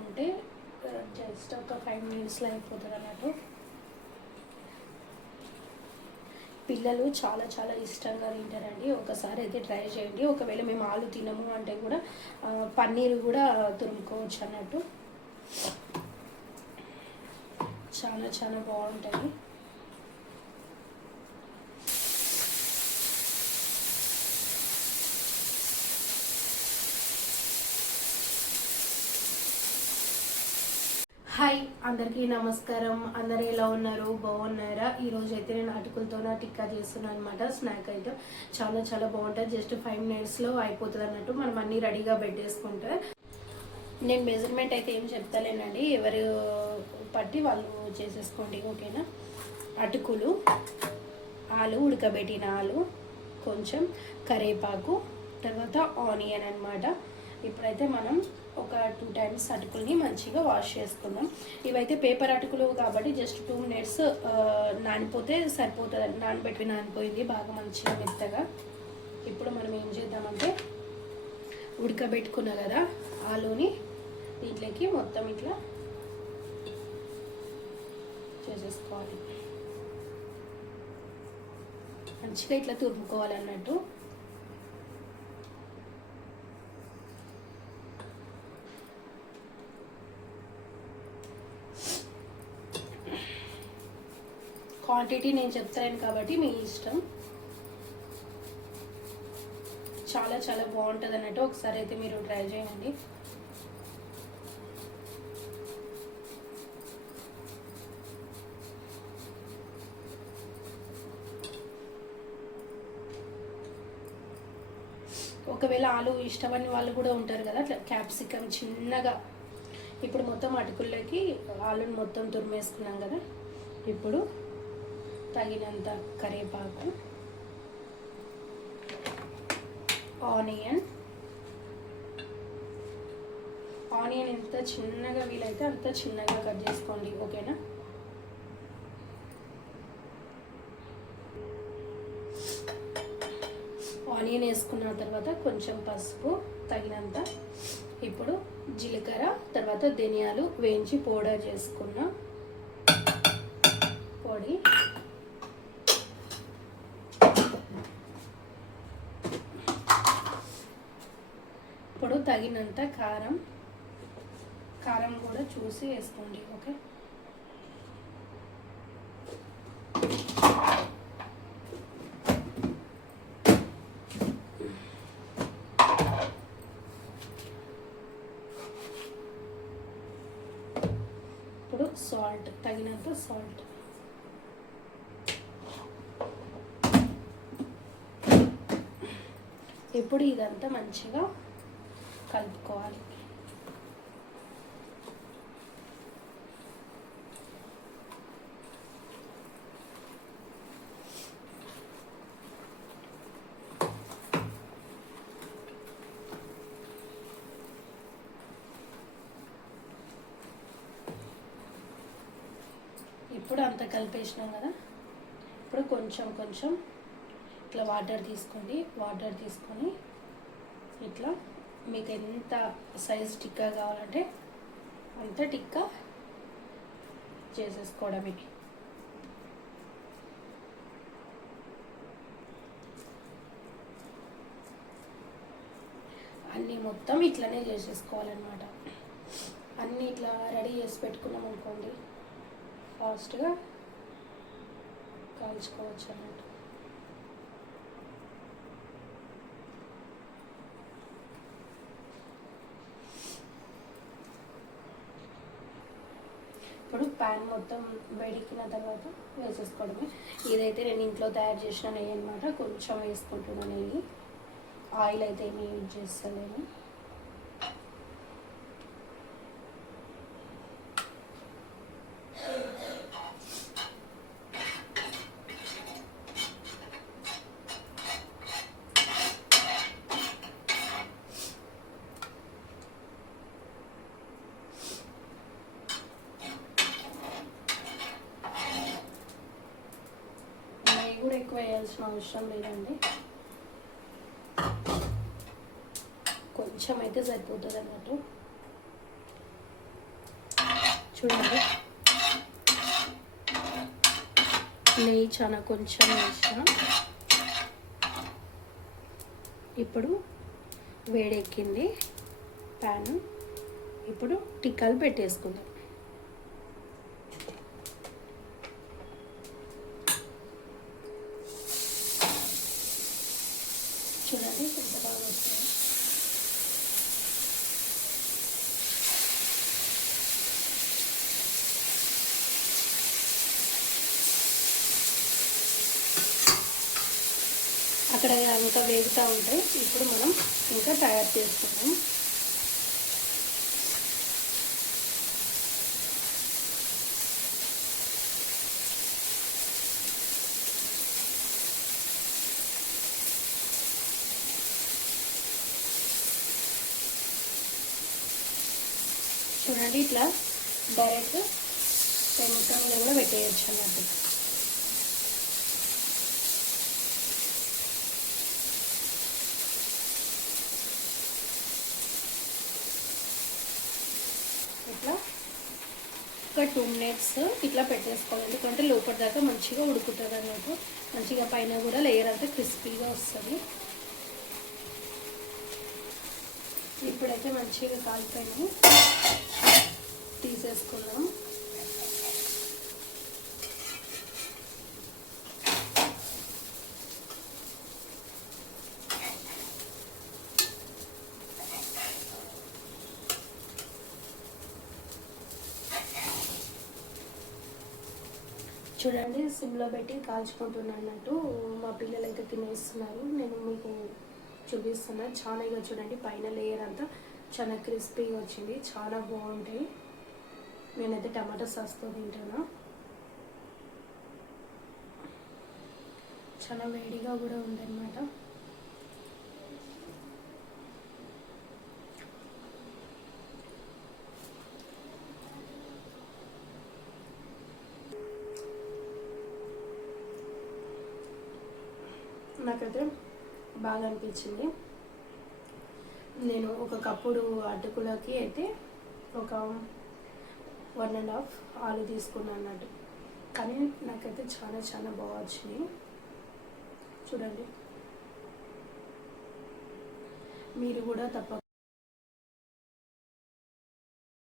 ఉంటే జస్ట్ ఒక 5 మినిట్స్లో అయిపోతుంది అన్నట్టు. పిల్లలు చాలా చాలా ఇష్టంగా తింటారండి. ఒకసారి అయితే ట్రై చేయండి. ఒకవేళ మేము ఆలు తినము అంటే కూడా పన్నీరు కూడా తురుముకోవచ్చు అన్నట్టు. చాలా చాలా బాగుంటుంది. హాయ్ అందరికీ నమస్కారం. అందరూ ఎలా ఉన్నారు? బాగున్నారా? ఈరోజు అయితే నేను అటుకులతో టిక్కా చేస్తున్నాను అనమాట. స్నాక్ ఐటమ్ చాలా చాలా బాగుంటుంది. జస్ట్ 5 మినిట్స్లో అయిపోతుంది అన్నట్టు. మనం అన్నీ రెడీగా పెట్టేసుకుంటే నేను మెజర్మెంట్ అయితే ఏం చెప్తలేనండి, ఎవరు పట్టి వాళ్ళు చేసేసుకోండి, ఓకేనా. అటుకులు, ఆలు, ఉడకబెట్టిన ఆలు, కొంచెం కరివేపాకు, తర్వాత ఆనియన్ అనమాట. ఇప్పుడైతే మనం ఒక 2 టైమ్స్ అటుకుల్ని మంచిగా వాష్ చేసుకుందాం. ఇవైతే పేపర్ అటుకులు కాబట్టి జస్ట్ 2 మినిట్స్ నానిపోతే సరిపోతుంది. నానిపోయింది బాగా మంచిగా మెత్తగా. ఇప్పుడు మనం ఏం చేద్దామంటే ఉడకబెట్టుకున్నా కదా ఆలుని దీంట్లోకి మొత్తం ఇట్లా చేసేసుకోవాలి. మంచిగా ఇట్లా తురుముకోవాలన్నట్టు. క్వాంటిటీ నేను చెప్తాను కాబట్టి మీ ఇష్టం. చాలా చాలా బాగుంటుంది అన్నట్టు. ఒకసారి అయితే మీరు ట్రై చేయండి. ఒకవేళ ఆలు ఇష్టమని వాళ్ళు కూడా ఉంటారు కదా, అట్లా క్యాప్సికమ్ చిన్నగా. ఇప్పుడు మొత్తం అటుకుల్లోకి ఆలుని మొత్తం తురిమేసుకున్నాం కదా. ఇప్పుడు తగినంత కరివేపాకు, ఆనియన్ ఎంత చిన్నగా వీలైతే అంత చిన్నగా కట్ చేసుకోండి, ఓకేనా. ఆనియన్ వేసుకున్న తర్వాత కొంచెం పసుపు తగినంత. ఇప్పుడు జీలకర్ర, తర్వాత ధనియాలు వేయించి పౌడర్ చేసుకున్న పొడి, ఇప్పుడు తగినంత కారం కూడా చూసి వేసుకోండి, ఓకే. ఇప్పుడు సాల్ట్, తగినంత సాల్ట్. ఇప్పుడు ఇదంతా మంచిగా కలుపుకోవాలి. ఇప్పుడు అంతా కలిపేసినాం కదా. ఇప్పుడు కొంచెం కొంచెం ఇట్లా వాటర్ తీసుకోండి. వాటర్ తీసుకొని ఇట్లా మీకు ఎంత సైజ్ టిక్కా కావాలంటే అంత టిక్కా చేసేసుకోవడమే. అన్నీ మొత్తం ఇట్లనే చేసేసుకోవాలన్నమాట. అన్నీ ఇట్లా రెడీ చేసి పెట్టుకున్నాం అనుకోండి, ఫాస్ట్గా కాల్చుకోవచ్చు అన్నట్టు. ఇప్పుడు ప్యాన్ మొత్తం వేడెక్కిన తర్వాత వేసేసుకోవడమే. ఇదైతే నేను ఇంట్లో తయారు చేసిన నెయ్యి అనమాట. కొంచెం వేసుకుంటున్నాను నెయ్యి. ఆయిల్ అయితే ఏమి యూజ్ చేస్తలేను. కూడా ఎక్కువ వేయాల్సిన అవసరం లేదండి, కొంచెం అయితే సరిపోతుంది అన్నట్టు. చూడండి, నెయ్యి చాలా కొంచెం వేసిన. ఇప్పుడు వేడెక్కింది ప్యాన్. ఇప్పుడు టిక్కాలు పెట్టేసుకుందాం. చూడండి ఎంత బాగా వస్తుంది. అక్కడ ఇంకా వేగుతూ ఉంటాయి. ఇప్పుడు మనం ఇంకా తయారు చేసుకుందాం. చూడండి, ఇట్లా డైరెక్ట్ పెనుక మీద కూడా పెట్టేయచ్చు అన్నట్టు. ఇట్లా ఒక 2 minutes ఇట్లా పెట్టేసుకోవాలి. ఎందుకంటే లోపల దాకా మంచిగా ఉడుకుతుంది అన్నట్టు. మంచిగా పైన కూడా లేయర్ అంతా క్రిస్పీగా వస్తుంది. ఇప్పుడైతే మంచిగా కాలిపోయినాయి, తీసేసుకుందాం. చూడండి, సిమ్లో పెట్టి కాల్చుకుంటున్నాను అన్నట్టు. మా పిల్లలు అయితే తినేస్తున్నారు. నేను మీకు చూపిస్తున్నా. చాలా ఇక చూడండి, పైన లేయర్ అంతా చాలా క్రిస్పీగా వచ్చింది. చాలా బాగుంటాయి. నేనైతే టమాటా సాస్తో తింటాను. చాలా వేడిగా కూడా ఉందన్నమాట. నాకైతే బాగా అనిపించింది. నేను ఒక కప్పుడు అటుకులకి అయితే ఒక 1.5 ఆలు తీసుకున్నాను అన్నట్టు. కానీ నాకైతే చాలా చాలా బాగా వచ్చినాయి. చూడండి, మీరు కూడా తప్పకుండా